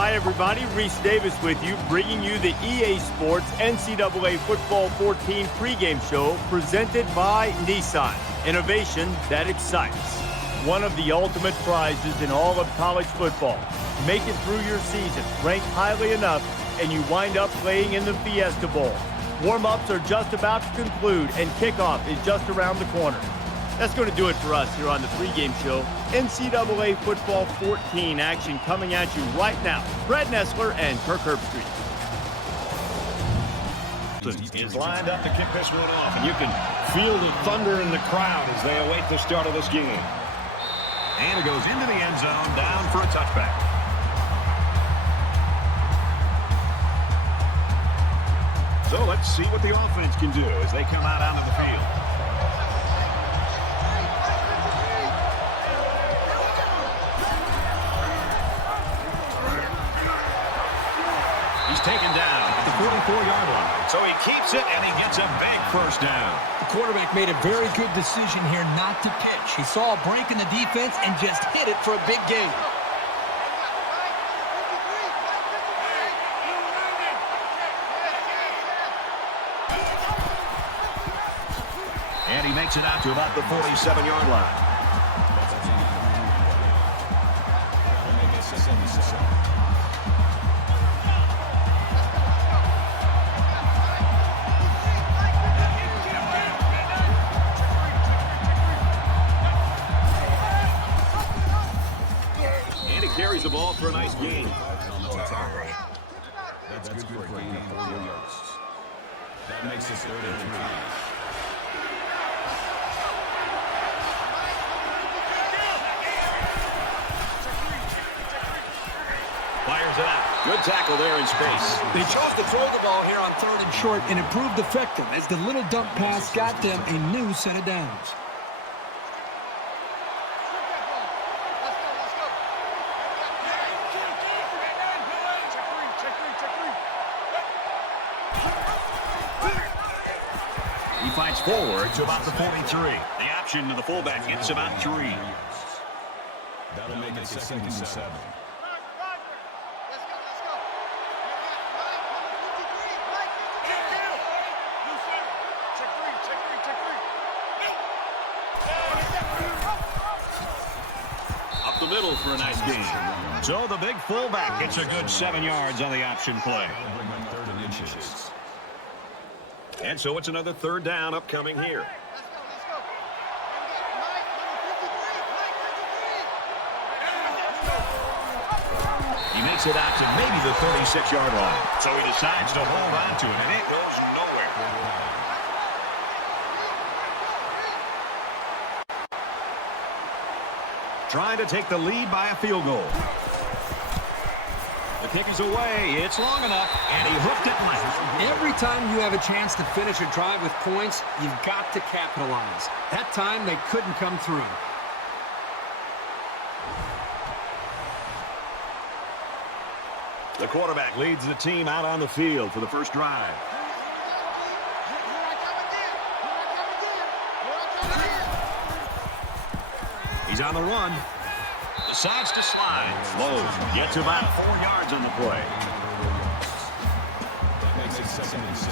Hi, everybody. Reese Davis with you, bringing you the EA Sports NCAA Football 14 pregame show presented by Nissan. Innovation that excites. One of the ultimate prizes in all of college football. Make it through your season, ranked highly enough, and you wind up playing in the FIESTA Bowl. Warm-ups are just about to conclude, and kickoff is just around the corner. That's going to do it for us here on the pregame show. NCAA Football 14 action coming at you right now. Brett Nessler and Kirk Herbstreit. Is lined up to kick this one off, and you can feel the thunder in the crowd as they await the start of this game. And it goes into the end zone, down for a touchback. So let's see what the offense can do as they come out onto the field. He's taken down at the 44-yard line. So he keeps it, and he gets a big first down. The quarterback made a very good decision here not to pitch. He saw a break in the defense and just hit it for a big gain. And he makes it out to about the 47-yard line. And he carries the ball for a nice gain. That's good for a gain of 4 yards. That makes it 3rd and 3. Fires it out. Good tackle there in space. They chose to throw the ball here on 3rd and short, and it proved effective as the little dump pass got them a new set of downs. He fights forward to about the 43. The option to the fullback gets about 3. That'll make it 2nd and 7. Up the middle for a nice gain. So the big fullback gets a good 7 yards on the option play. I'll bring my 3rd and inches. And so it's another 3rd down upcoming here. He makes it out to maybe the 36-yard line. So he decides to hold on to it, and it goes nowhere. Trying to take the lead by a field goal. The kick is away. It's long enough, and he hooked it left. Every time you have a chance to finish a drive with points, you've got to capitalize. That time, they couldn't come through. The quarterback leads the team out on the field for the first drive. He's on the run. Decides to slide. Low. Gets about 4 yards on the play. That makes it 2nd and 6.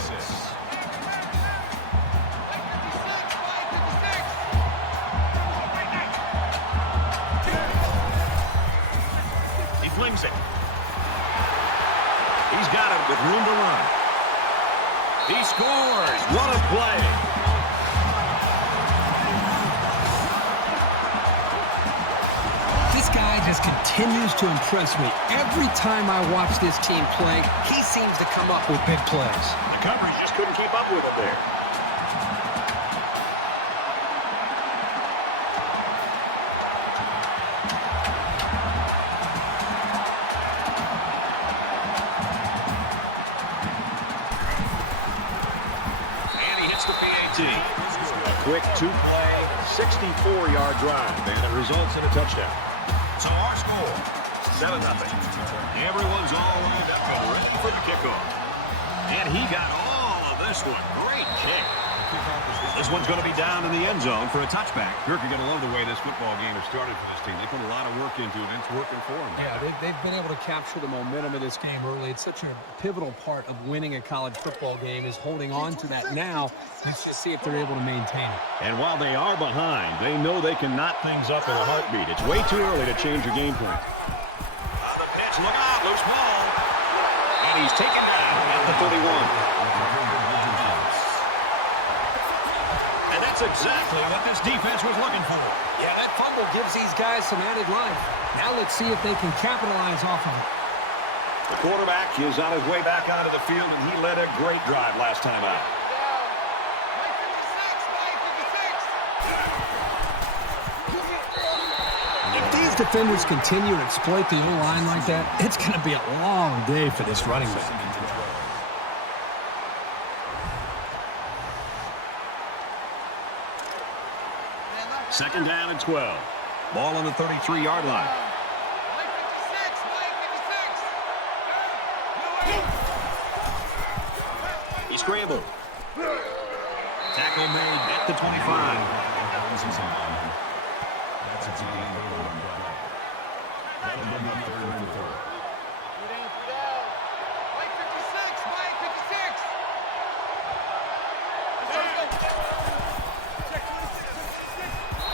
He flings it. He's got it with room to run. He scores. What a play. This guy just continues to impress me. Every time I watch this team play, he seems to come up with big plays. The coverage just couldn't keep up with him there. And he hits the PAT. A quick 2-play, 64-yard drive, and it results in a touchdown. So our score, 7-0. Everyone's all lined up and ready for the kickoff. And he got all of this one. Great kick. This one's going to be down in the end zone for a touchback. Kirk, you're going to love the way this football game has started for this team. They put a lot of work into it, and it's working for them. Yeah, they've been able to capture the momentum of this game early. It's such a pivotal part of winning a college football game is holding on to that now. Let's just see if they're able to maintain it. And while they are behind, they know they can knot things up in a heartbeat. It's way too early to change your game plan. The pitch, look out, loose ball. And he's taken down at the 31. And that's exactly what this defense was looking for. Yeah, that fumble gives these guys some added life. Now let's see if they can capitalize off of it. The quarterback is on his way back onto the field, and he led a great drive last time out. If these defenders continue to exploit the O-line like that, it's going to be a long day for this running back. Second down and 12. Ball on the 33-yard line. He scrambled. Tackle made at the 25.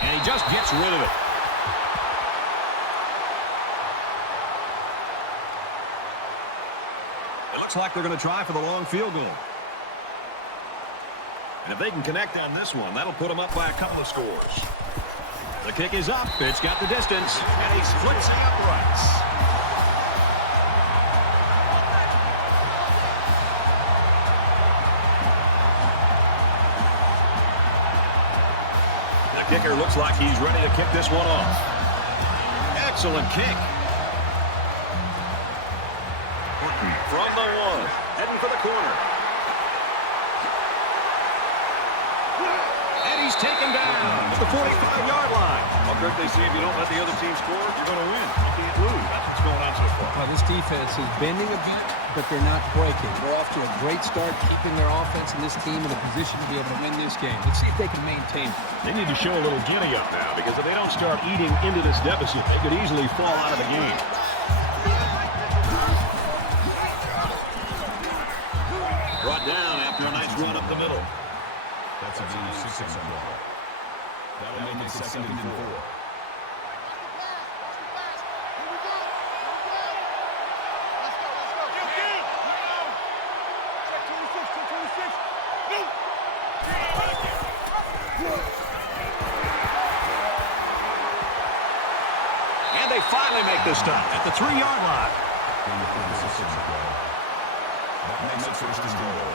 And he just gets rid of it. It looks like they're going to try for the long field goal. And if they can connect on this one, that'll put them up by a couple of scores. The kick is up. It's got the distance. And he splits the uprights. The kicker looks like he's ready to kick this one off. Excellent kick. From the one, heading for the corner. And he's taken down at the 45-yard line. Well, Kirk, they say if you don't let the other team score, you're going to win. You can't lose. That's what's going on so far. Well, this defense is bending a bit, but they're not breaking. They're off to a great start, keeping their offense and this team in a position to be able to win this game. Let's see if they can maintain it. They need to show a little giddy up now, because if they don't start eating into this deficit, they could easily fall out of the game. Brought down after a nice run up the middle. That's a gain of 6 on ball. That'll make it second and 4. And they finally make the stop at the 3-yard line. That makes it first and goal.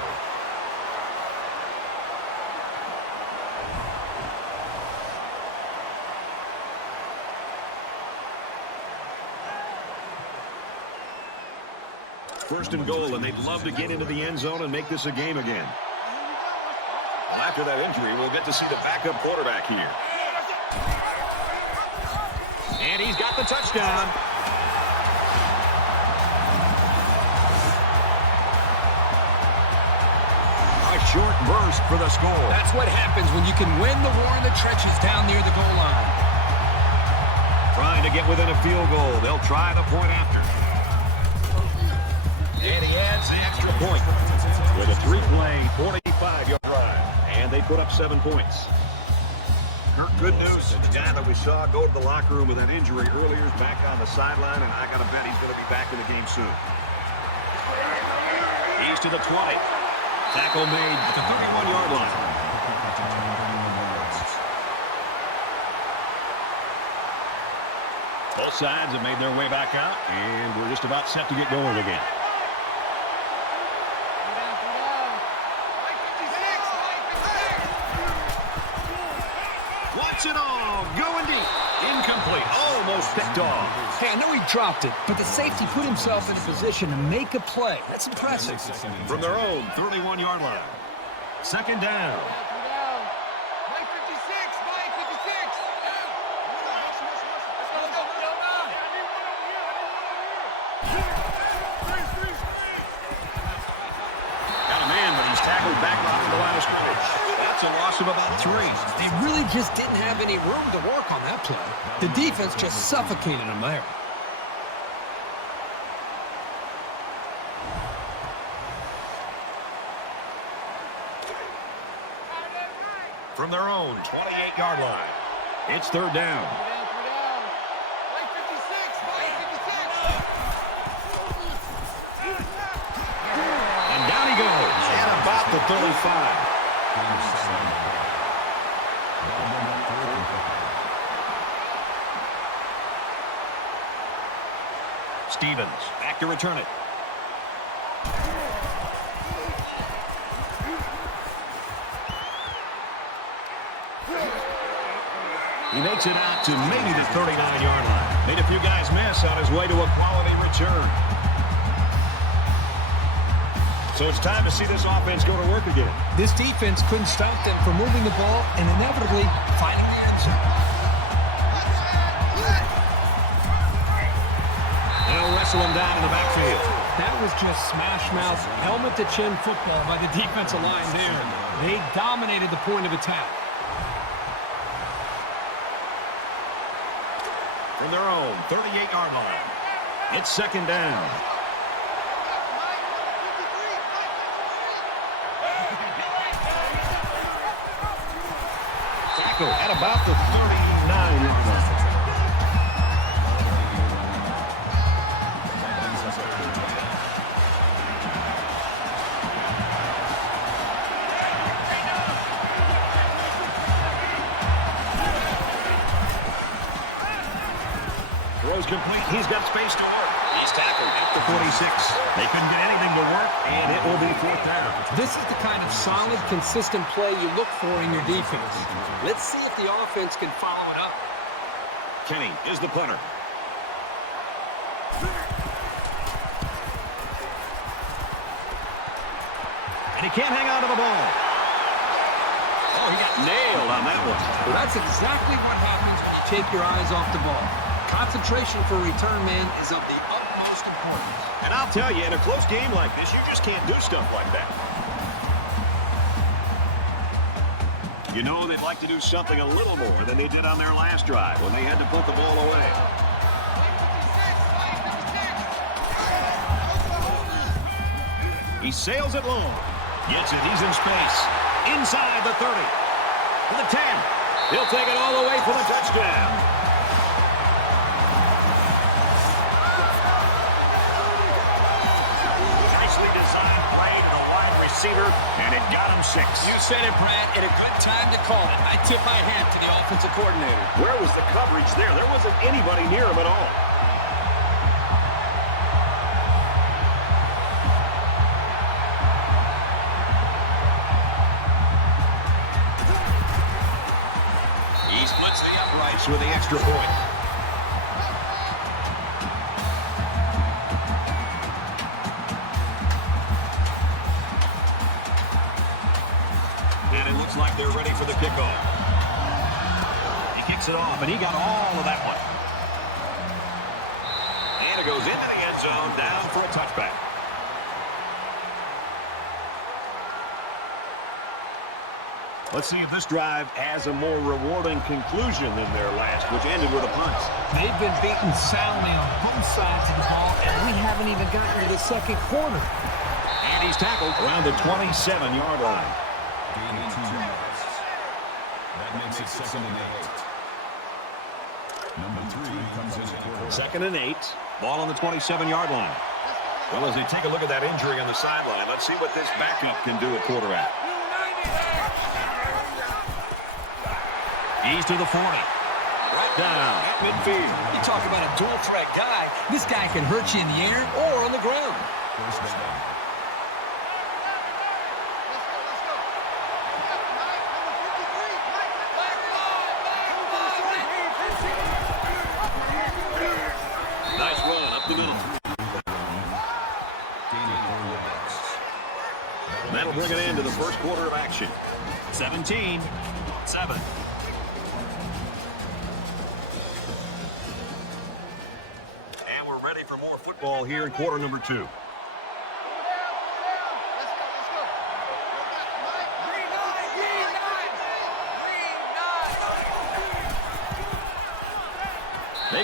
First and goal, and they'd love to get into the end zone and make this a game again. Well, after that injury, we'll get to see the backup quarterback here. And he's got the touchdown. A short burst for the score. That's what happens when you can win the war in the trenches down near the goal line. Trying to get within a field goal. They'll try the point after. And he adds the extra point with a 3-play, 45-yard drive. And they put up 7 points. Kirk, good news. The guy that we saw go to the locker room with that injury earlier is back on the sideline, and I got to bet he's going to be back in the game soon. He's to the 20. Tackle made at the 31-yard line. Both sides have made their way back out, and we're just about set to get going again. Watch it all, going deep. Incomplete, almost picked off. Hey, I know he dropped it, but the safety put himself in a position to make a play. That's impressive. From their own 31-yard line. Second down. Got a man, but he's tackled back off the line of scrimmage. That's a loss of about 3. They really just didn't have any room to work on that play. The defense just suffocated them there. From their own 28-yard line. It's third down. And down he goes. And about the 35. Stevens back to return it. He makes it out to maybe the 39-yard line. Made a few guys miss on his way to a quality return. So it's time to see this offense go to work again. This defense couldn't stop them from moving the ball and inevitably finding the end zone. They'll wrestle him down in the backfield. That was just smash-mouth, helmet-to-chin football by the defensive line there. They dominated the point of attack. From their own 38-yard line. It's second down. Tackle at about the 39-yard line. Throws complete. He's got space to work. He's tackled at the 46. They couldn't get anything to work, and it will be fourth down. This is the kind of solid, consistent play you look for in your defense. Let's see if the offense can follow it up. Kenny is the punter. And he can't hang on to the ball. Oh, he got nailed on that one. Well, that's exactly what happens when you take your eyes off the ball. Concentration for a return man is of the utmost importance. And I'll tell you, in a close game like this, you just can't do stuff like that. You know they'd like to do something a little more than they did on their last drive when they had to put the ball away. He sails it long. Gets it. He's in space. Inside the 30. To the 10. He'll take it all the way for the touchdown. Receiver, and it got him 6. You said it, Brad, at a good time to call it. I tip my hat to the offensive coordinator. Where was the coverage there? There wasn't anybody near him at all. He splits the uprights with the extra point. Like they're ready for the kickoff. He kicks it off, and he got all of that one. And it goes into the end zone, down for a touchback. Let's see if this drive has a more rewarding conclusion than their last, which ended with a punt. They've been beaten soundly on both sides of the ball, and we haven't even gotten to the second quarter. And he's tackled around the 27-yard line. That makes it second and 8. Number 3 comes in at quarterback. Second and 8. Ball on the 27-yard line. Well, as they take a look at that injury on the sideline, let's see what this backup can do at quarterback. He's to the 40. Right down at midfield. You talk about a dual threat guy. This guy can hurt you in the air or on the ground. First down. Nice run up the middle. That'll bring an end to the first quarter of action. 17-7. And we're ready for more football here in quarter number 2.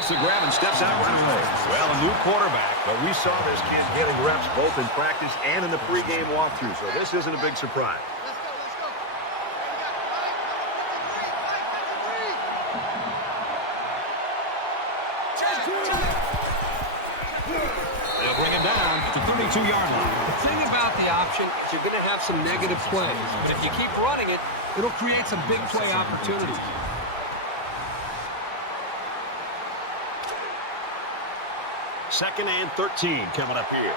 makes the grab and steps out right away. Well, a new quarterback, but we saw this kid getting reps both in practice and in the pregame walkthrough, so this isn't a big surprise. They'll bring him down at the 32-yard line. The thing about the option is you're going to have some negative plays, but if you keep running it, it'll create some big play opportunities. Second and 13 coming up here.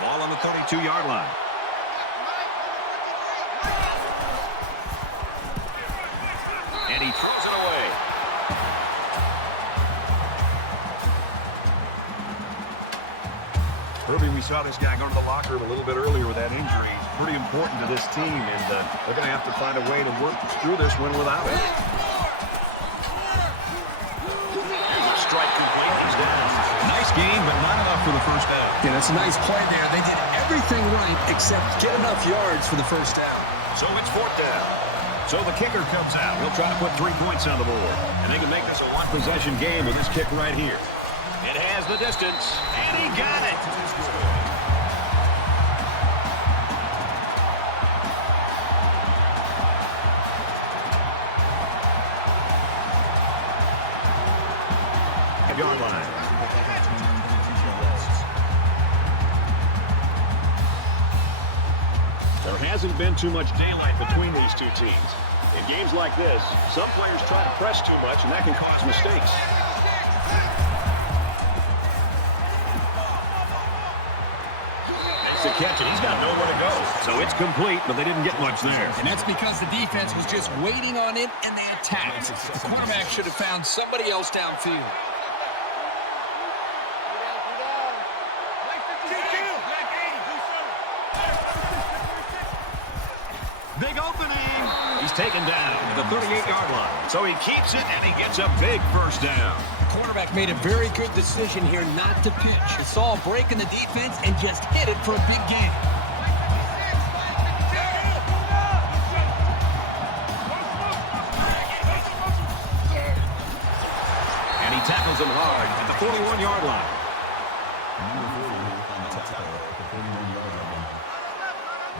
Ball on the 32-yard line. And he throws it away. Herbie, we saw this guy go to the locker room a little bit earlier with that injury. He's pretty important to this team, and they're going to have to find a way to work through this one without him. Strike complete. He's down. Nice game, but not enough for the first down. Yeah, that's a nice play there. They did everything right except get enough yards for the first down. So it's fourth down. So the kicker comes out. He'll try to put 3 points on the board. And they can make this a one-possession game with this kick right here. It has the distance, and he got it. Yard line. There hasn't been too much daylight between these two teams. In games like this, some players try to press too much, and that can cause mistakes. That's the catch, and he's got nowhere to go. So it's complete, but they didn't get much there. And that's because the defense was just waiting on it, and they attacked. The quarterback should have found somebody else downfield. Big opening. He's taken down at the 38-yard line. So he keeps it, and he gets a big first down. The quarterback made a very good decision here not to pitch. He saw a break in the defense and just hit it for a big gain. And he tackles him hard at the 41-yard line. Number 40 on the tackle at the 41-yard line.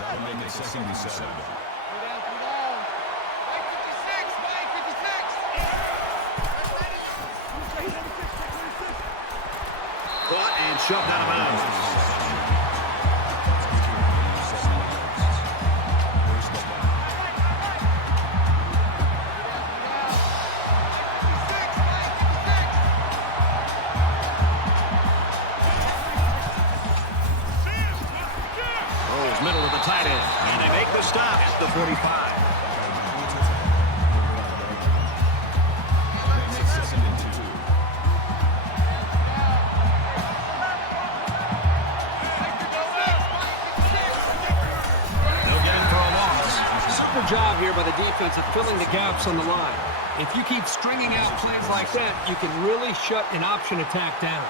That'll make it second and 7. Caught and shoved out of bounds. Throws middle of the tight end, and they make the stop at the 45. Job here by the defense of filling the gaps on the line. If you keep stringing out plays like that, you can really shut an option attack down.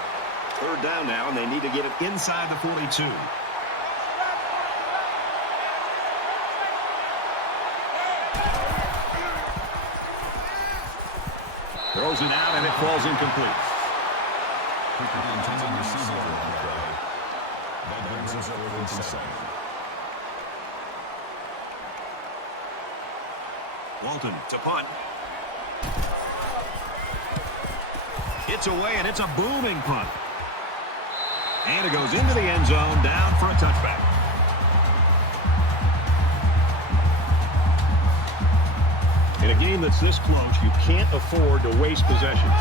Third down now, and they need to get it inside the 42. Throws it out, and it falls incomplete. The intended receiver on the play. That brings us over to 7. Walton to punt. It's away, and it's a booming punt. And it goes into the end zone, down for a touchback. In a game that's this close, you can't afford to waste possessions.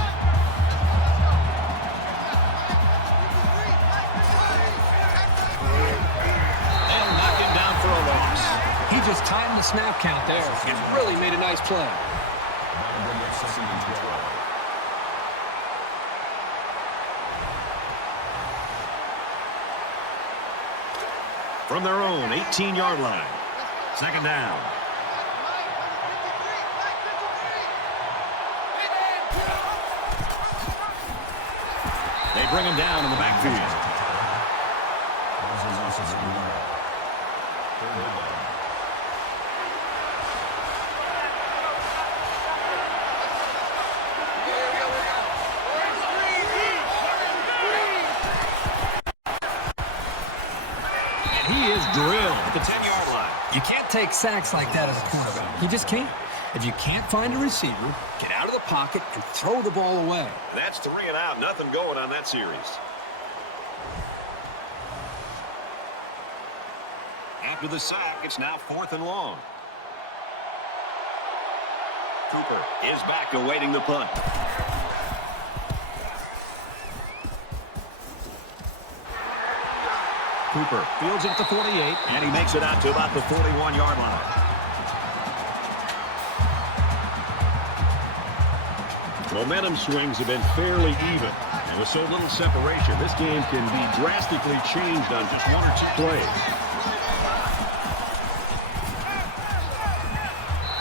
And knocked him down for a loss. He just timed the snap count there and really made a nice play. That'll bring up second and 12. From their own 18-yard line. Second down. They bring him down in the backfield. He is drilled at the 10-yard line. You can't take sacks like that as a quarterback. You just can't. If you can't find a receiver, get out of the pocket and throw the ball away. That's 3 and out. Nothing going on that series. After the sack, it's now 4th and long. Cooper is back awaiting the punt. Cooper fields it at the 48, and he makes it out to about the 41-yard line. Momentum swings have been fairly even. And with so little separation, this game can be drastically changed on just 1 or 2 plays.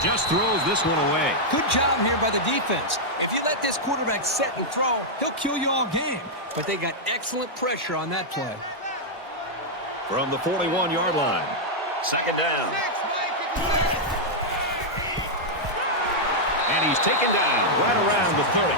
Just throws this one away. Good job here by the defense. If you let this quarterback set and throw, he'll kill you all game. But they got excellent pressure on that play. From the 41-yard line. 2nd down. And he's taken down right around the 30.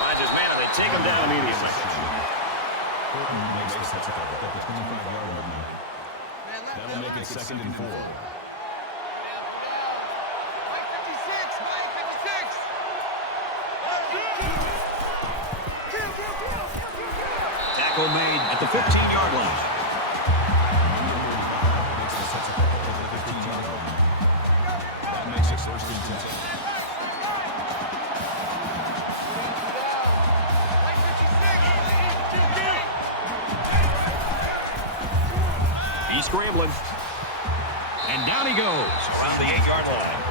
Finds his man, and they take him down immediately. That'll make it 2nd and 4. Tackle made at the 15-yard line. That makes it 1st and 10. He's scrambling. And down he goes around the 8-yard line.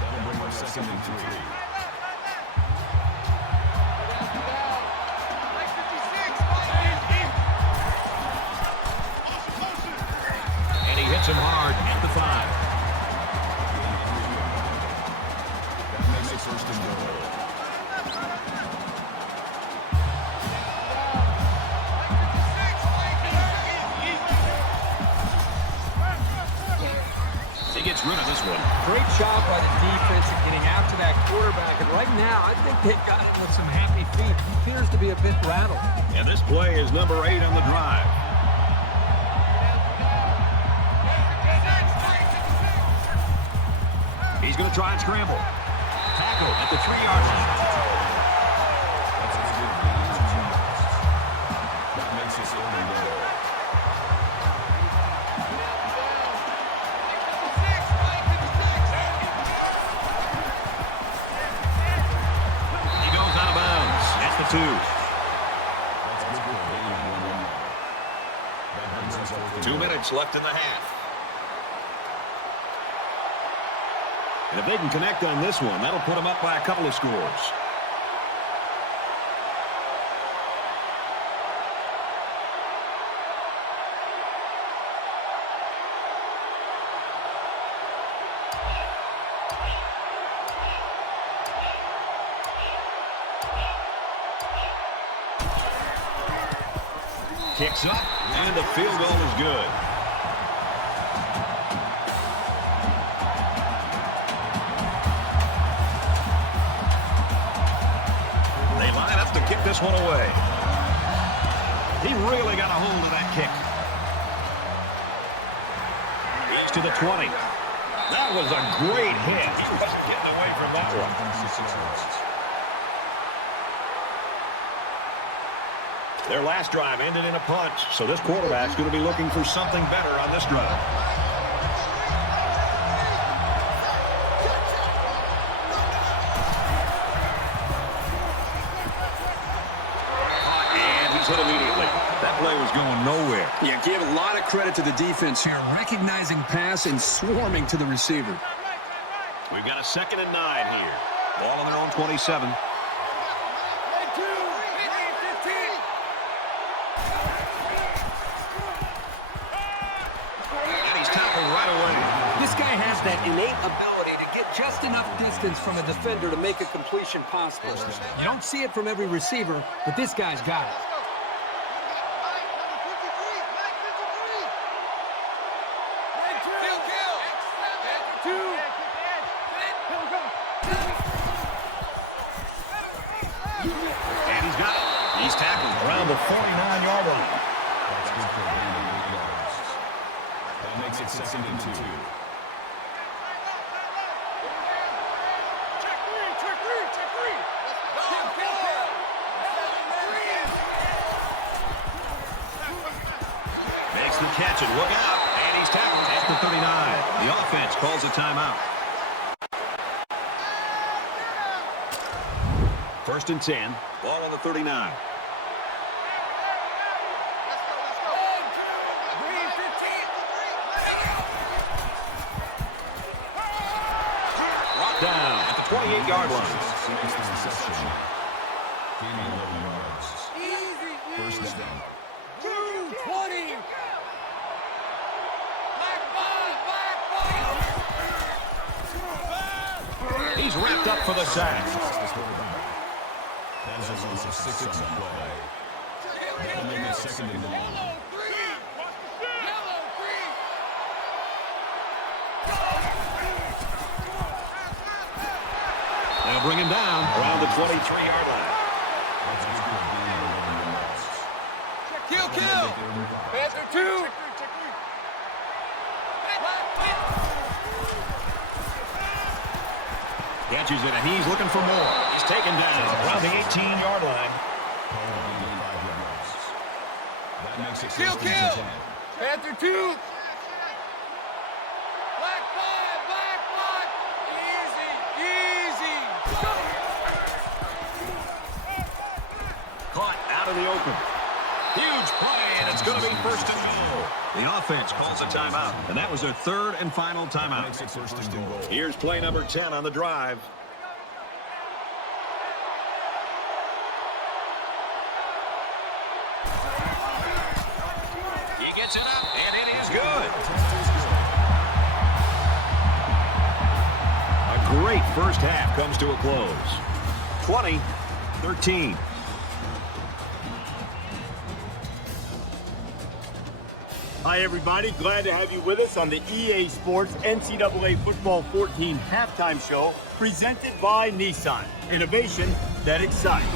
That'll bring our 2nd and 3. And he hits him hard at the 5. That makes it 1st and goal. He gets rid of this one. Great job by the defense in getting after that quarterback. And right now, I think they've got him with some happy feet. He appears to be a bit rattled. And this play is number 8 on the drive. He's going to try and scramble. Tackle at the 3-yard line. That makes it 3rd and goal. He goes out of bounds. That's the 2. That's good for a gain of 1 yard. That brings us up 2 minutes left in the half. And if they can connect on this one, that'll put them up by a couple of scores. Kicks up, and the field goal is good. They line up to kick this one away. He really got a hold of that kick. He's to the 20. That was a great hit. He wasn't getting away from that one. Their last drive ended in a punt, so this quarterback's going to be looking for something better on this drive. And he's hit immediately. That play was going nowhere. Yeah, give a lot of credit to the defense here, recognizing pass and swarming to the receiver. We've got a 2nd and 9 here. Ball on their own 27. This guy has that innate ability to get just enough distance from a defender to make a completion possible. You don't see it from every receiver, but this guy's got it. And he's got it. He's tackled around the 49-yard line. That's good for a gain of 8 yards. That makes it 2nd and 2. Makes the catch and look out. And he's tackled at the 39. The offense calls a timeout. 1st and 10. Ball on the 39. Brought down at the 28-yard line. Makes the reception. Gaining 11 yards. First down. 2-20. He's wrapped up for the sack. That is a loss of 6 on the play. That'll make it 2nd and 1. They'll bring him down around the 23-yard line. That's good for a gain of 11 yards. Kill. Panther 2. Catches it, and he's looking for more. He's taken down around the 18-yard line. That makes it Kill. 16 to 10. Panther 2. Black 5. Easy. Caught out of the open. Huge play, and it's going to be 1st and goal. The offense calls a timeout, and that was their 3rd and final timeout. Makes it 1st and goal. Here's play number 10 on the drive. He gets it up, and it is good. A great first half comes to a close. 20-13. Hi, everybody. Glad to have you with us on the EA Sports NCAA Football 14 halftime show presented by Nissan. Innovation that excites.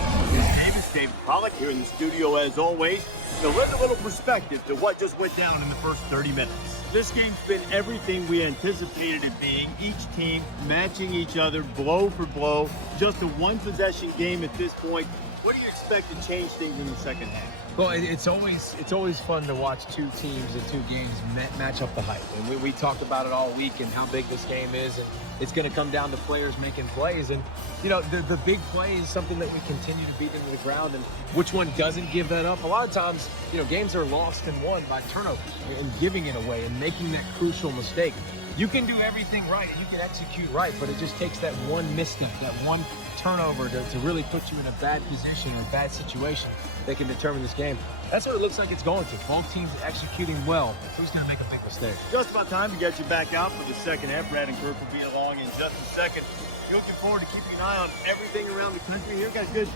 David Pollack here in the studio as always to lend a little perspective to what just went down in the first 30 minutes. This game's been everything we anticipated it being. Each team matching each other blow for blow. Just a one-possession game at this point. What do you expect to change things in the second half? Well, it's always fun to watch two teams and two games match up the hype. And we talked about it all week and how big this game is, and it's going to come down to players making plays. And you know, the big play is something that we continue to beat into the ground. And which one doesn't give that up? A lot of times, you know, games are lost and won by turnovers and giving it away and making that crucial mistake. You can do everything right, you can execute right, but it just takes that one misstep, that one turnover to really put you in a bad position or a bad situation that can determine this game. That's what it looks like it's going to. Both teams executing well. Who's going to make a big mistake? Just about time to get you back out for the second half. Brad and Kirk will be along in just a second. You're looking forward to keeping an eye on everything around the country here. Got good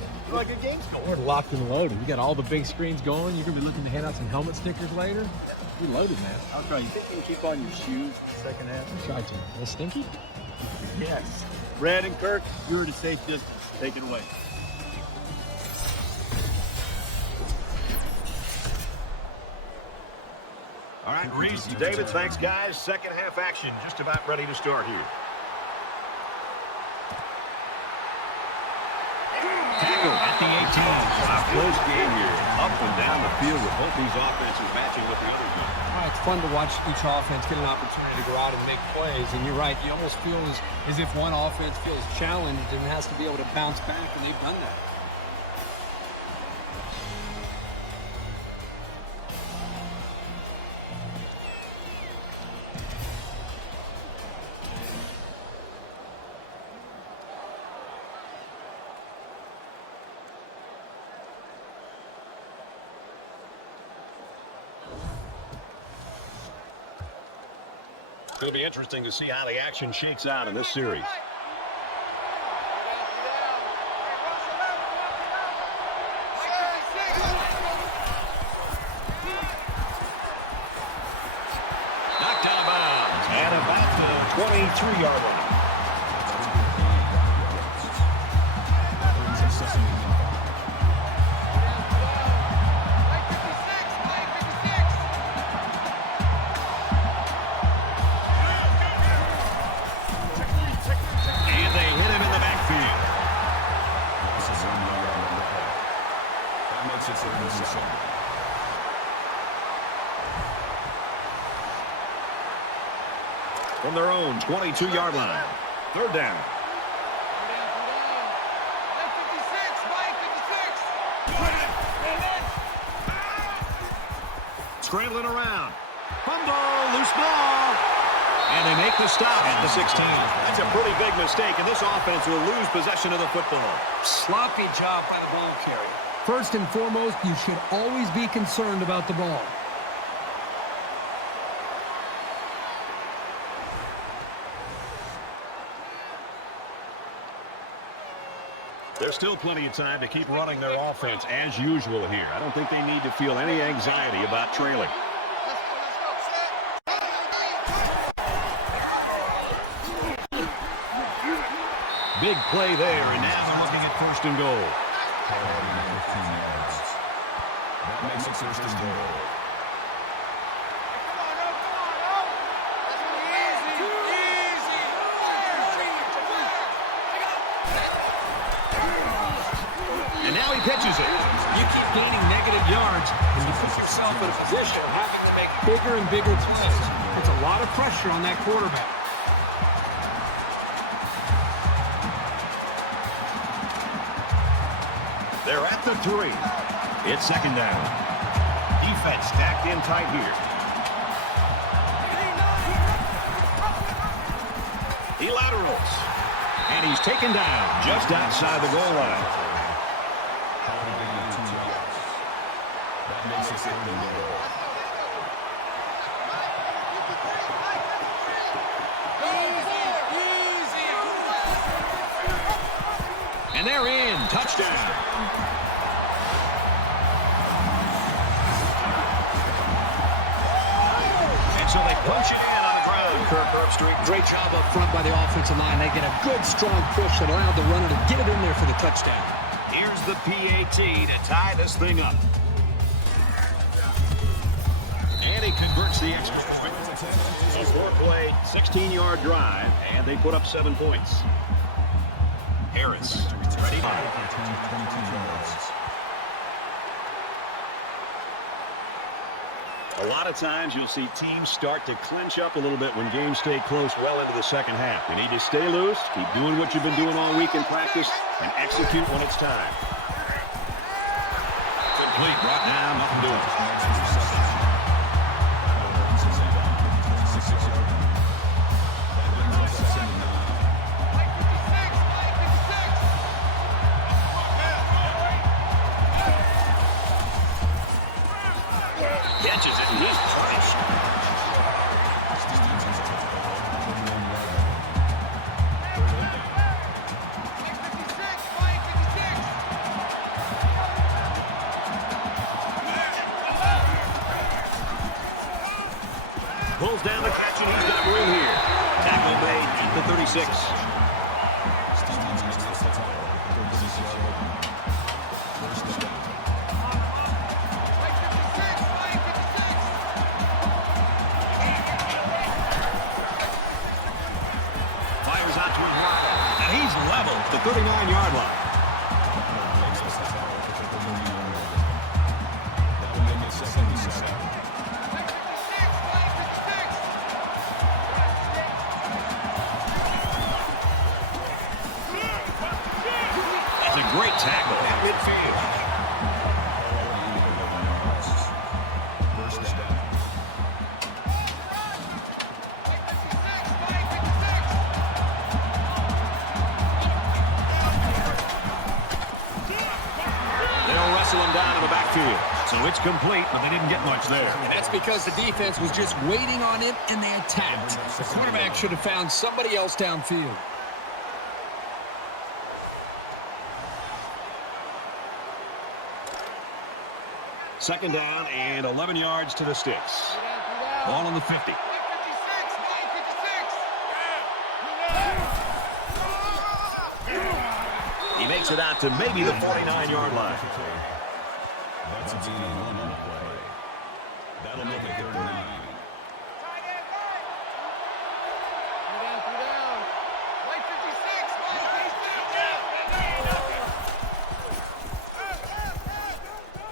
games going. We're locked and loaded. We got all the big screens going. You're going to be looking to hand out some helmet stickers later. You're loaded, man. I'll try. You think you can keep on your shoes the second half? I'll try to. A little stinky? Yes. Brad and Kirk, you're at a safe distance. Take it away. All right, Reese, David, thanks, guys. Second half action just about ready to start here. Tackle at the 18. A close game here. Up and down the field with both these offenses matching what the others do. It's fun to watch each offense get an opportunity to go out and make plays. And you're right, you almost feel as if one offense feels challenged and has to be able to bounce back, and they've done that. It's going to be interesting to see how the action shakes out in this series. Knocked out of bounds. And about the 23-yard line. That brings us 2nd and 5. That makes it 37. From their own 22-yard line. Third down. Scrambling around. Fumble, loose ball. And they make the stop at the 16. That's a pretty big mistake, and this offense will lose possession of the football. Sloppy job by the ball carrier. First and foremost, you should always be concerned about the ball. There's still plenty of time to keep running their offense as usual here. I don't think they need to feel any anxiety about trailing. Big play there, and now they're looking at first and goal. 15 yards. That makes it first and goal. And now he pitches it. You keep gaining negative yards, and you put yourself in a position of having to make bigger and bigger plays. It's a lot of pressure on that quarterback. They're at the 3. It's second down. Defense stacked in tight here. He laterals. And he's taken down just outside the goal line. That makes it 30 yards. And they're in. Touchdown. And so they punch it in on the ground. Kirk Herbstreit. Great job up front by the offensive line. They get a good, strong push that allowed the runner to get it in there for the touchdown. Here's the PAT to tie this thing up. And he converts the extra point. A 4-play, 16-yard drive, and they put up 7 points. Harris, ready. 22 yards. A lot of times you'll see teams start to clinch up a little bit when games stay close well into the second half. You need to stay loose, keep doing what you've been doing all week in practice, and execute when it's time. Complete right now, nothing doing. Catches it in his place. Pulls down the catch, and he's got room here. Tackle made at the 36. Fires out to his right, and he's level at the 39-yard line. That'll make it 77. That's a great tackle at midfield. First down. They'll wrestle him down in the backfield. So it's complete, but they didn't get much there. And that's because the defense was just waiting on it, and they attacked. The quarterback should have found somebody else downfield. Second down and 11 yards to the sticks. Ball on the 50. He makes it out to maybe the 49-yard line. That's a beating on the play. That'll make it 39.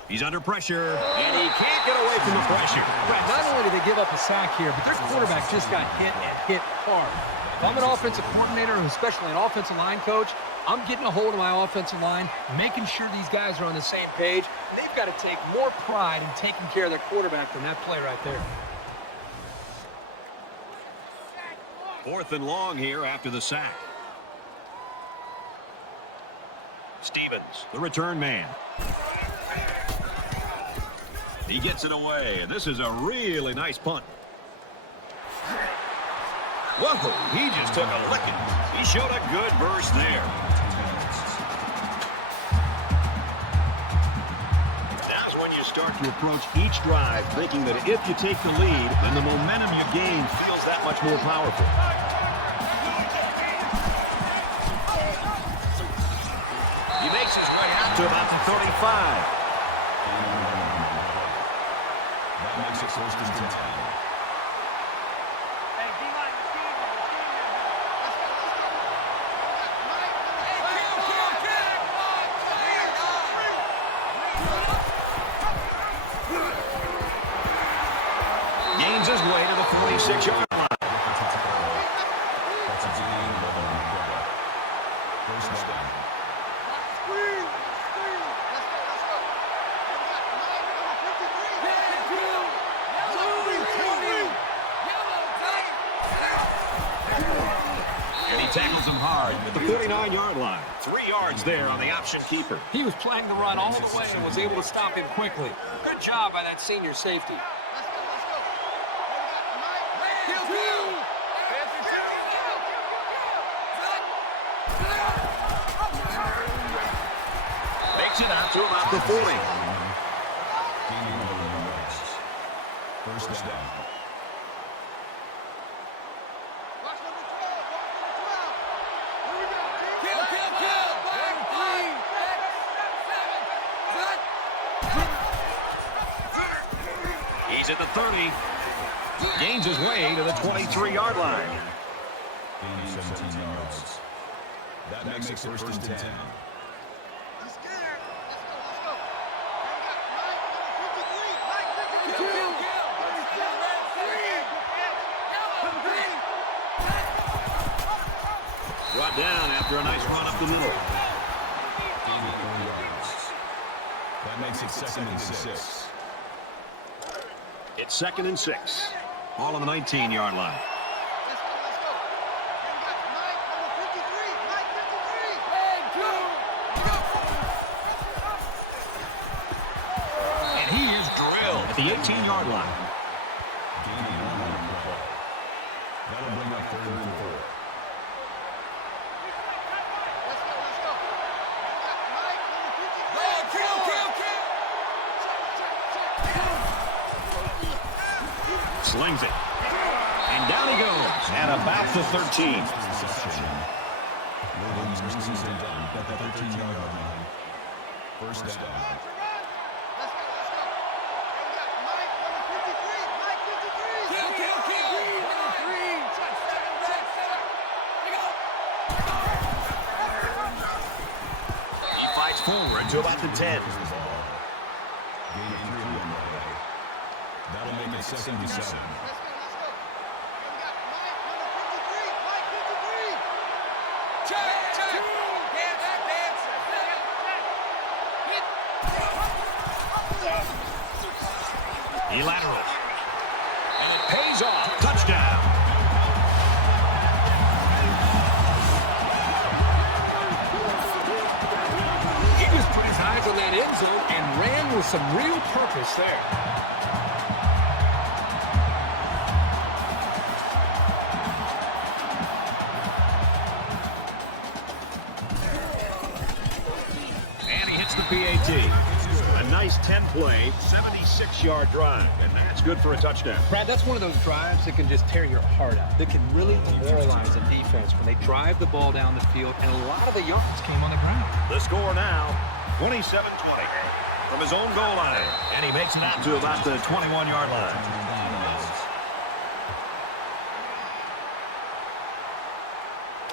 He's under pressure, and he can't get away from the pressure. Brad, not only did they give up a sack here, but their quarterback just got hit and hit hard. If I'm an offensive coordinator, especially an offensive line coach, I'm getting a hold of my offensive line, making sure these guys are on the same page, and they've got to take more pride in taking care of their quarterback than that play right there. 4th and long here after the sack. Stevens, the return man. He gets it away, and this is a really nice punt. Whoa, he just took a licking. He showed a good burst there. Now's when you start to approach each drive thinking that if you take the lead, then the momentum you gain feels that much more powerful. He makes his way out to about the 35. That makes it 1st and 10. Gains his way to the 46-yard line. That's a gain of 1st down. And he tackles him hard at the 49-yard line. 3 yards there on the option keeper. He was playing the run all the way and was able to stop him quickly. Good job by that senior safety. Makes it out to about the 40. Gaining 11 yards. 1st down. He's at the 30. Gains his way to the 23-yard line. Gaining 17 yards. That makes it 1st and 10. Brought down after a nice run up the middle. Gaining 4 yards. That makes it 2nd and 6. It's 2nd and 6. All on the 19-yard line. And he is drilled at the 18-yard line. Gaining 1 on the play. That'll bring up 3rd and 4. Slings it. And down he goes. At about the 13. At the 13-yard line. 1st down. He fights forward to about the 10. Gain of 3 on the play. That'll make it 2nd and 7. He laterals. And it pays off. Touchdown. He just put his eyes on that end zone and ran with some real purpose there. And he hits the PAT. A nice 10-play, 76-yard drive. And that's good for a touchdown. Brad, that's one of those drives that can just tear your heart out. That can really demoralize a defense when they drive the ball down the field, and a lot of the yards came on the ground. The score now, 27-20 from his own goal line. And he makes it out to about the 21-yard line.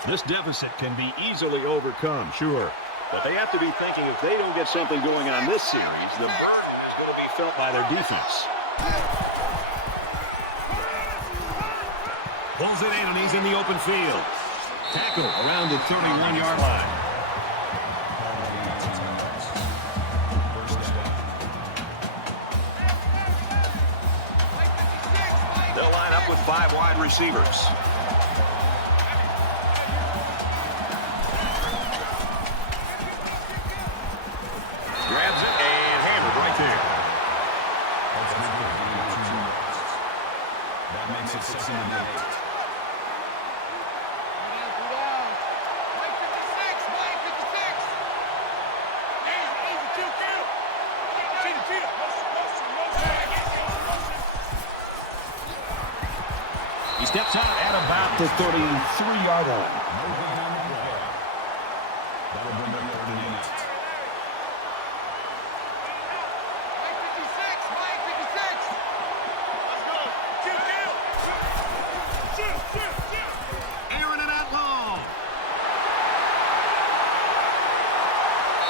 This deficit can be easily overcome, sure. But they have to be thinking if they don't get something going on this series, the burden is going to be felt by their defense. Pulls it in, and he's in the open field. Tackle around the 31-yard line. They'll line up with 5 wide receivers. Grabs it and hammered right there. That makes it 2nd and 8. He steps out at about the 33-yard line. That'll bring up 3rd and 8. Aaron it out long.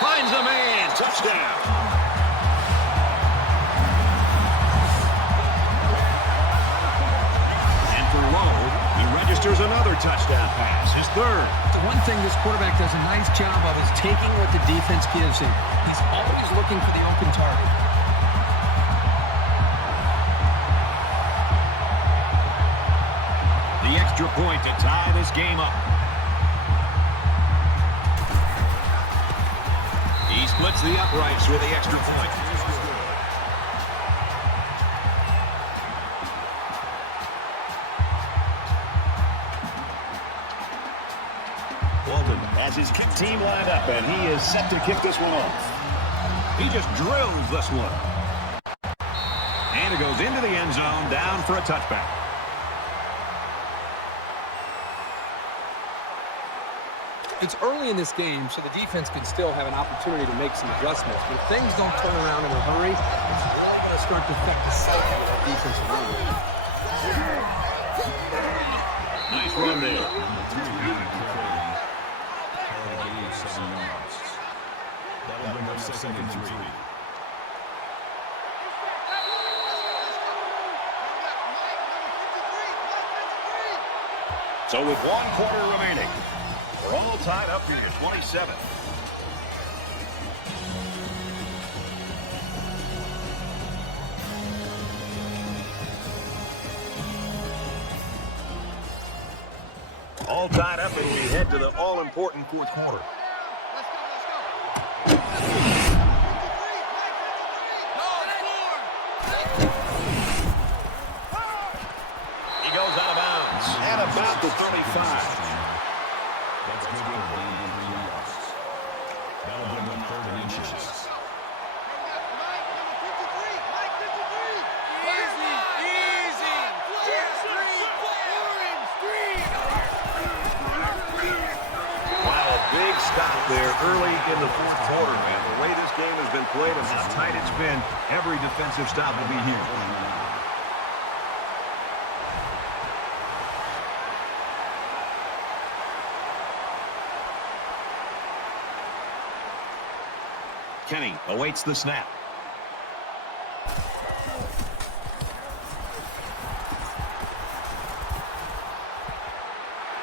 Finds a man. Touchdown. And for Lowe, he registers another touchdown pass, his 3rd. The one thing this quarterback does a nice job of is taking what the defense gives him. He's always looking for the open target. The extra point to tie this game up. He splits the uprights with the extra point. Walton has his kick team lined up, and he is set to kick this one off. He just drills this one. And it goes into the end zone, down for a touchback. It's early in this game, so the defense can still have an opportunity to make some adjustments. But if things don't turn around in a hurry, it's really going to start to affect the psyche of that defensive run. Nice run there. That'll bring up 2nd and 3. So with 1 quarter remaining, we're all tied up here, 27. All tied up, and we head to the all-important 4th quarter. He goes out of bounds at about the 35. That's good for gain of 3 yards. That'll bring up 3rd and inches. Wow, a big stop there early in the 4th quarter, man. The way this game has been played and how tight it's been, every defensive stop will be here. Kenny awaits the snap.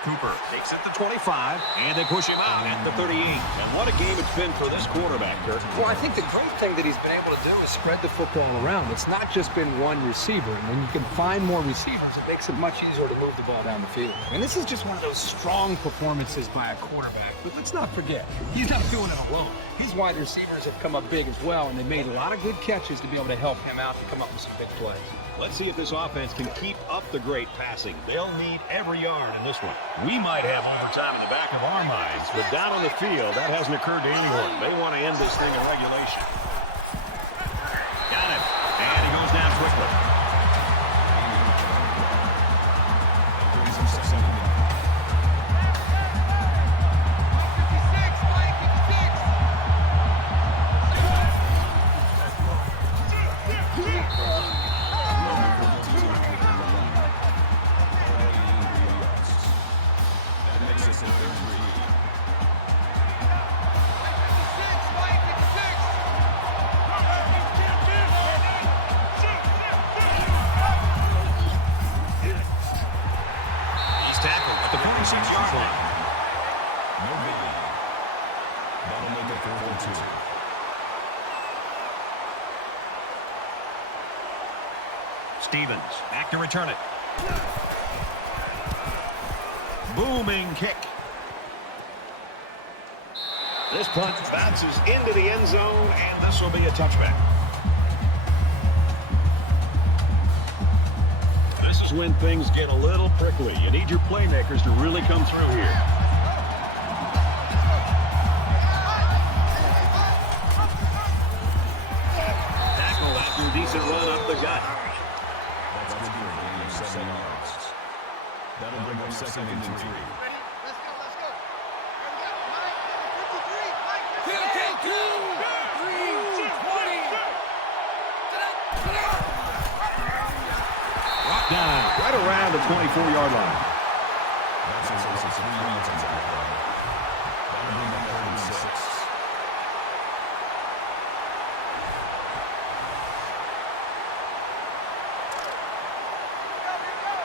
Cooper takes it to 25, and they push him out at the 38. And what a game it's been for this quarterback, Kirk. Well, I think the great thing that he's been able to do is spread the football around. It's not just been one receiver. And when you can find more receivers, it makes it much easier to move the ball down the field. And this is just one of those strong performances by a quarterback. But let's not forget, he's not doing it alone. These wide receivers have come up big as well, and they made a lot of good catches to be able to help him out to come up with some big plays. Let's see if this offense can keep up the great passing. They'll need every yard in this one. We might have overtime in the back of our minds, but down on the field, that hasn't occurred to anyone. They want to end this thing in regulation. Got him. And he goes down quickly. Stevens back to return it. Booming kick. This punt bounces into the end zone, and this will be a touchback. This is when things get a little prickly. You need your playmakers to really come through here. Tackle after a decent run up the gut. That's good for a gain of 7 yards. That'll bring up 2nd and 3. Down right around the 24-yard line. That's a 3 yards on that play. That'll bring up 3rd and 6.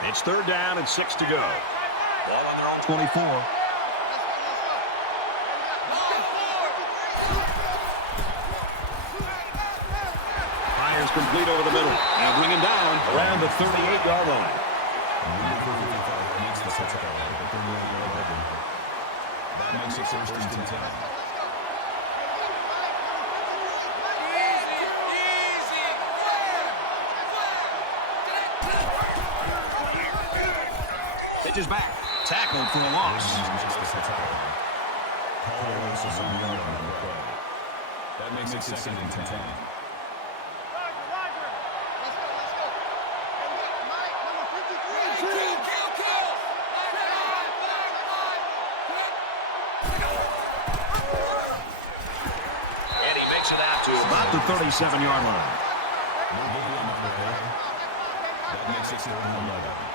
It's 3rd down and 6 to go. Ball on their own 24. Fires complete over the middle. Now bring him down around the 38-yard line. That makes it 1st and 10. Pitches back. Tackled for a loss. That makes it 2nd and 10. And he makes it out to about the 37-yard line. That makes it 4th and 11.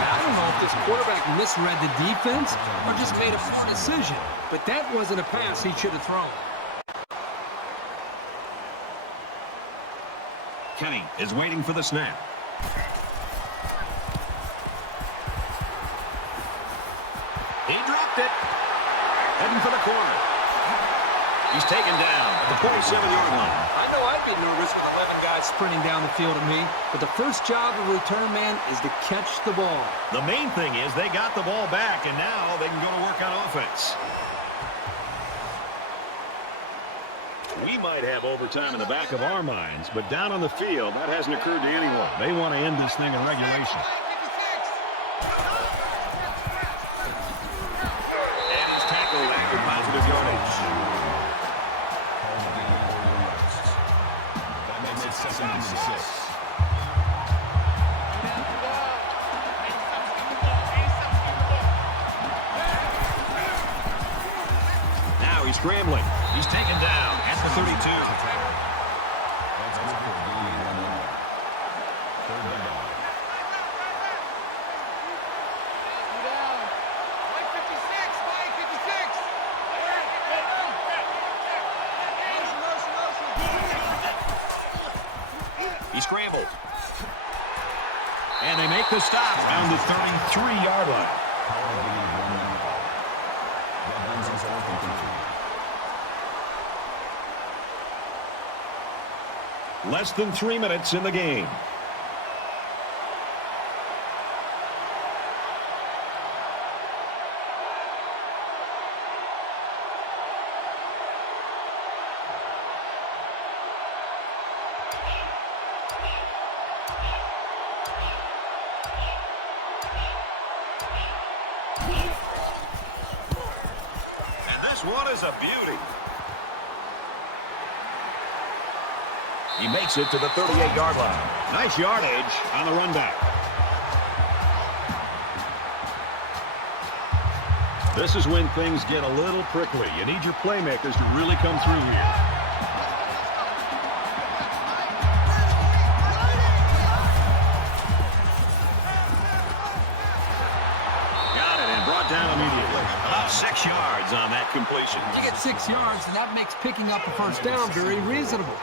I don't know if this quarterback misread the defense or just made a poor decision, but that wasn't a pass he should have thrown. Kenny is waiting for the snap. He dropped it. Heading for the corner. He's taken down at the 47-yard line. I know I'd be nervous with 11 guys sprinting down the field at me, but the first job of a return man is to catch the ball. The main thing is they got the ball back, and now they can go to work on offense. We might have overtime in the back of our minds, but down on the field, that hasn't occurred to anyone. They want to end this thing in regulation. And he's tackled after positive yardage. That makes it 2nd and 6. Now he's scrambling. He's taken down at the 32. That's good for a gain of 1 yard. 3rd down. He scrambled. And they make the stop down the 33-yard line. That brings us 4th and 3. Less than 3 minutes in the game. And this one is a beauty. He makes it to the 38-yard line. Nice yardage on the run back. This is when things get a little prickly. You need your playmakers to really come through here. Got it and brought down immediately. About 6 yards on that completion. You get 6 yards, and that makes picking up a first down very reasonable.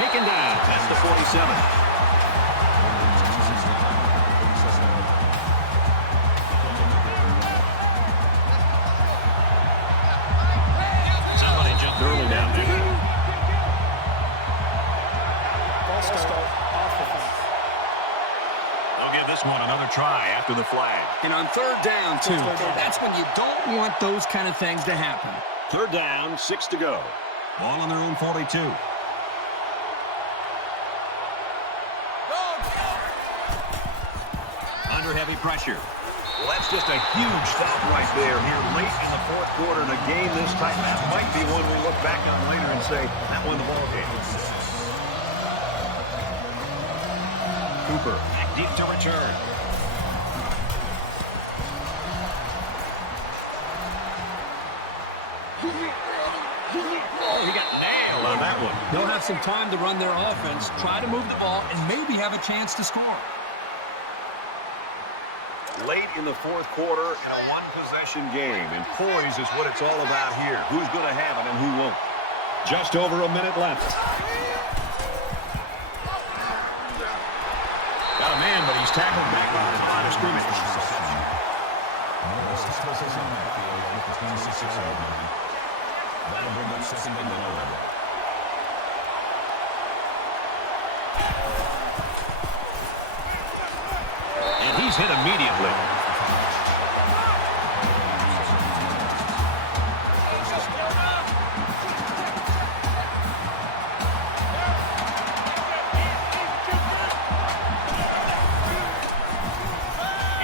taken down at the 47. Somebody jumped early down there. They'll give this one another try after the flag. And on third down, too, that's when you don't want those kind of things to happen. Third down, 6 to go. Ball on their own 42. Under heavy pressure. Well, that's just a huge stop right there here late in the fourth quarter to gain this tight. That might be one we look back on later and say, that won the ball game. Cooper back deep to return. Oh, he got nailed on that one. They'll have some time to run their offense, try to move the ball, and maybe have a chance to score. Late in the fourth quarter in a one-possession game, and poise is what it's all about here. Who's going to have it and who won't? Just over a minute left. Got a man, but he's tackled back on the line of scrimmage. That'll bring up second and goal. And he's hit immediately.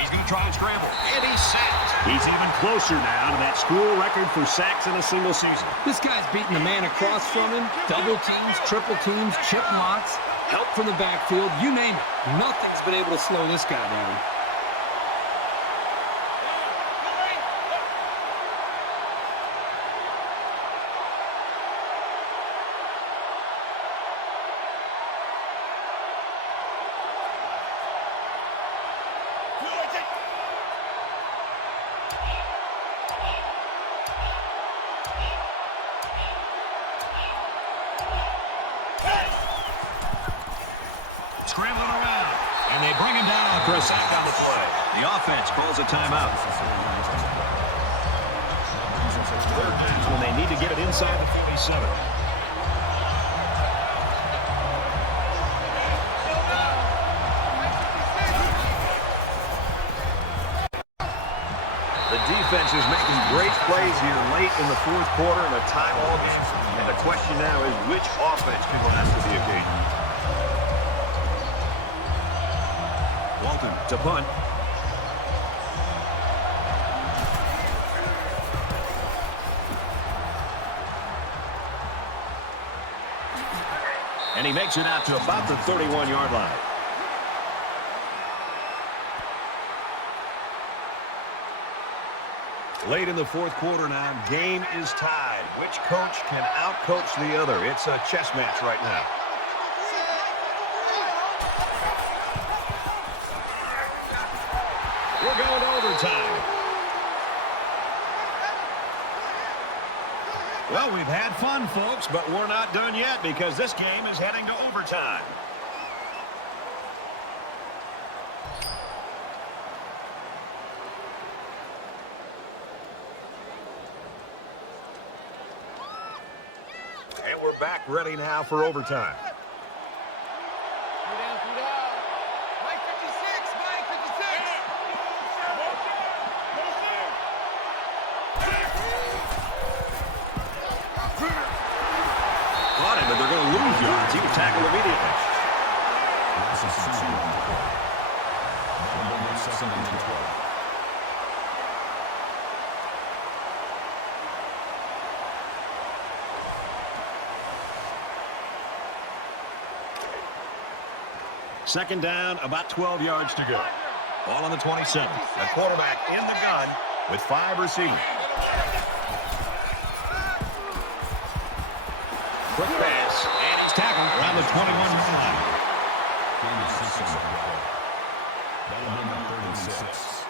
He's going to try and scramble. And he's sacked. He's even closer now to that school record for sacks in a single season. This guy's beating the man across from him. Double teams, triple teams, chip blocks, help from the backfield, you name it. Nothing's been able to slow this guy down. Scrambling around. And they bring him down for a sack on the play. The offense calls a timeout. Third down when they need to get it inside the 47. The defense is making great plays here late in the fourth quarter in a tie-ball game. And the question now is which offense can rise to the occasion. Walton to punt. And he makes it out to about the 31-yard line. Late in the fourth quarter now, game is tied. Which coach can outcoach the other? It's a chess match right now. We're going to overtime. Well, we've had fun, folks, but we're not done yet because this game is heading to overtime. And we're back ready now for overtime. But they're going to lose yards. He was tackled immediately. Second down, about 12 yards to go. Ball on the 27. The quarterback in the gun with 5 receivers. Quick pass, and it's tackled around the 21-yard line. That'll bring up 36.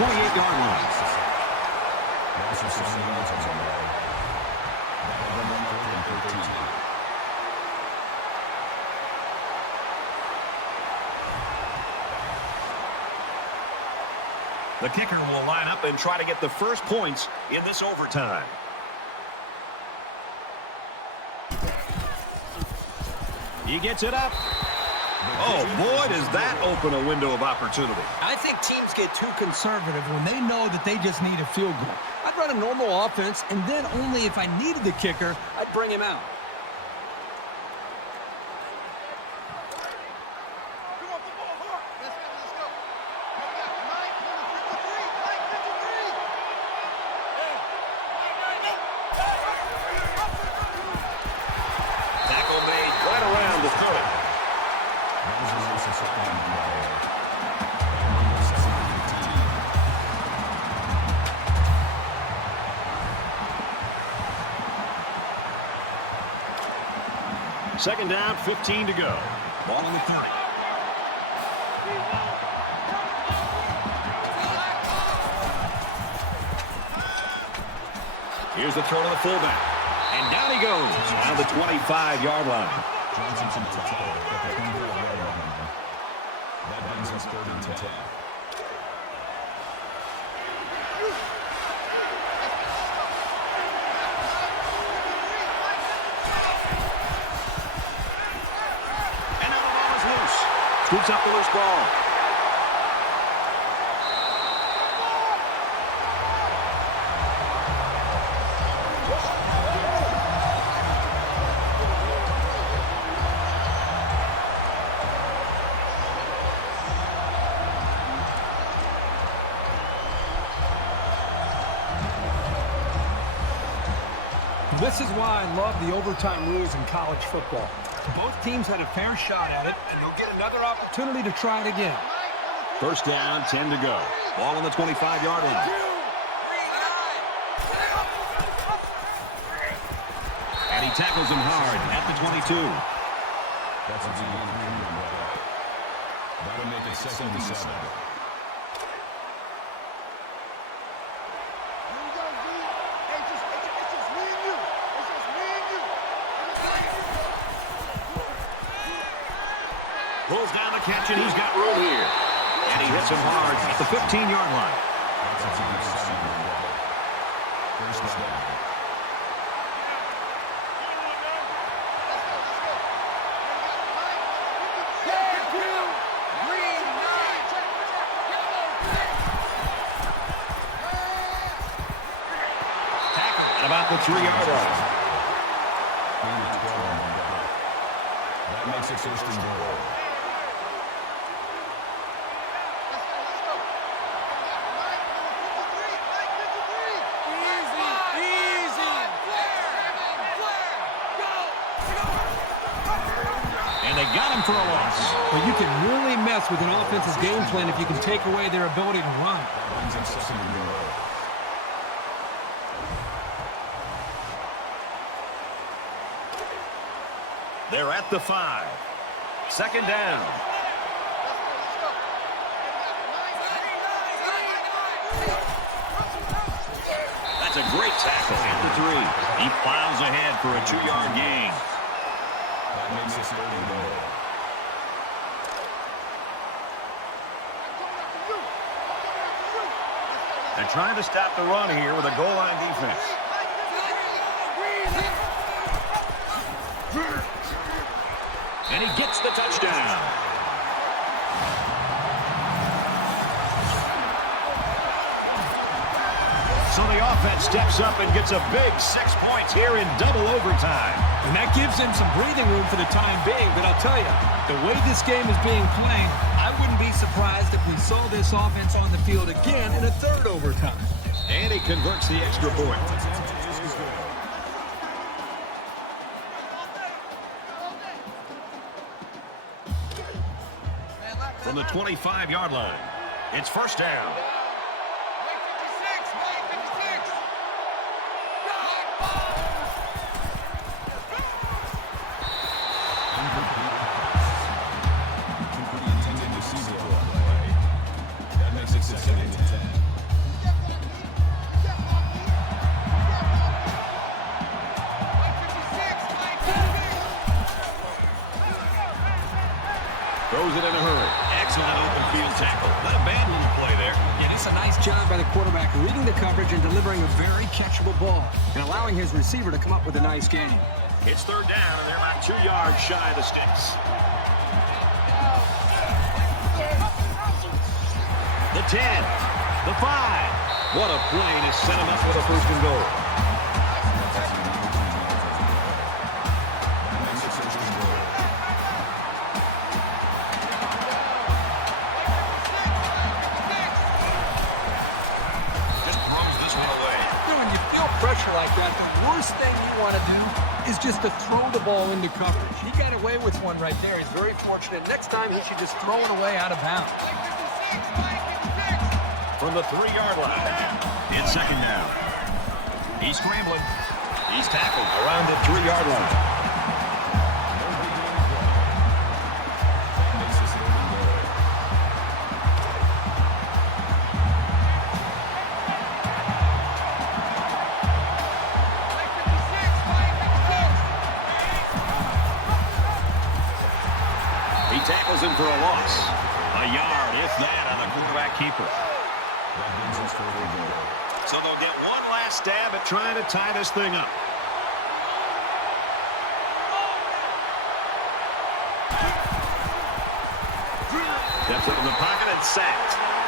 28-yard line. Loss of 7 yards on the play. That'll bring up 4th and 13. The kicker will line up and try to get the first points in this overtime. He gets it up. Oh, boy, does that open a window of opportunity. I think teams get too conservative when they know that they just need a field goal. I'd run a normal offense, and then only if I needed the kicker, I'd bring him out. Tackle made right around the 30. That was a loss of 7 on the play. That'll bring up 2nd and 15. Second down, 15 to go. Ball on the 30. Here's the throw to the fullback. And down he goes on the 25-yard line. Johnson to tackle at the 25-yard line. That brings us 3rd and 10. And now the ball is loose. Scoops up the loose ball. This is why I love the overtime rules in college football. Both teams had a fair shot at it, and you'll get another opportunity to try it again. First down, 10 to go. Ball on the 25-yard line. And he tackles him hard at the 22. That's a G1 play. That'll make it 2nd and 7. Pulls down the catch, and he's got room here. And he hits him hard at the 15-yard line. That's a G1 play. First down. At about the 3-yard line. That makes it 1st and goal. And they got him for a loss. Well, you can really mess with an offense's game plan if you can take away their ability to run. That brings it 2nd and goal. They're at the 5. Second down. That's a great tackle at the 3. He plows ahead for a 2-yard gain. That makes it 3rd and goal. They're trying to stop the run here with a goal line defense. And he gets the touchdown. So the offense steps up and gets a big 6 points here in double overtime. And that gives him some breathing room for the time being. But I'll tell you, the way this game is being played, I wouldn't be surprised if we saw this offense on the field again in a 3rd overtime. And he converts the extra point. From the 25-yard line, it's first down. That makes it 6th and 10. Throws it in a hurry. Excellent open field tackle. Not a bad little play there. Yeah, it's a nice job by the quarterback reading the coverage and delivering a very catchable ball and allowing his receiver to come up with a nice gain. It's third down, and they're about 2 yards shy of the sticks. The 10, the 5. What a play to set him up with a first and goal. Pressure like that, the worst thing you want to do is just to throw the ball into coverage. He got away with one right there. He's very fortunate. Next time, he should just throw it away out of bounds. From the 3-yard line. It's second down. He's scrambling. He's tackled around the 3-yard line. Tackles him for a loss. A yard, if that, on the quarterback keeper. So they'll get one last stab at trying to tie this thing up. Steps up in the pocket and sacked.